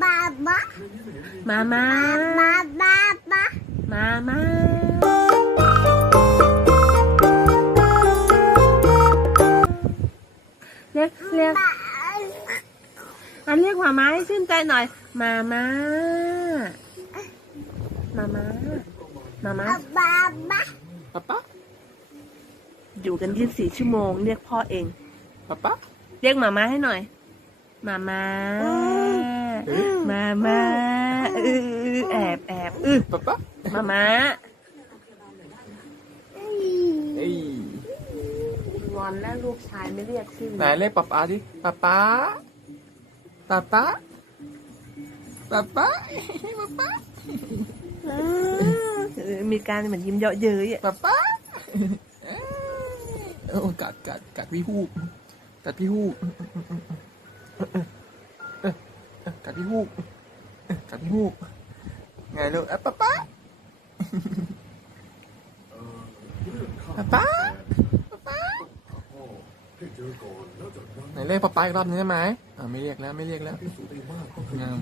บาบามามาบาบาบามามาเรียกเรียกอันเรียกหมาม้าให้ชื่นใจหน่อยมามามามามามาบาบาป๊าป๊าอยู่กัน24ชั่วโมง เรียกพ่อเองป๊าป๊าเรียกหมาม้าให้หน่อยมามา มามาเออแอบแอบเออป๊าป๊ามามาเอ้ยงอนแล้วลูกชายไม่เรียกชื่อไหนเรียกป๊าป๊าดิป๊าป๊าป๊าป๊าป๊าป๊าป๊าป๊าเออมีการเหมือนยิ้มเยาะเย้ยอะป๊าป๊าโอ้กัดกัดกัดพี่ฮูกกัดพี่ฮูกเออเออกั ดพี่ฮูกกัดพี่ฮูกไงลูกอะป๊าป๊าป๊าป๊าป๊าป๊าไหนเรียกป๊าป๊าอีกรอบนึงได้ไหมอ่าไม่เรียกแล้วไม่เรียกแล้วงาม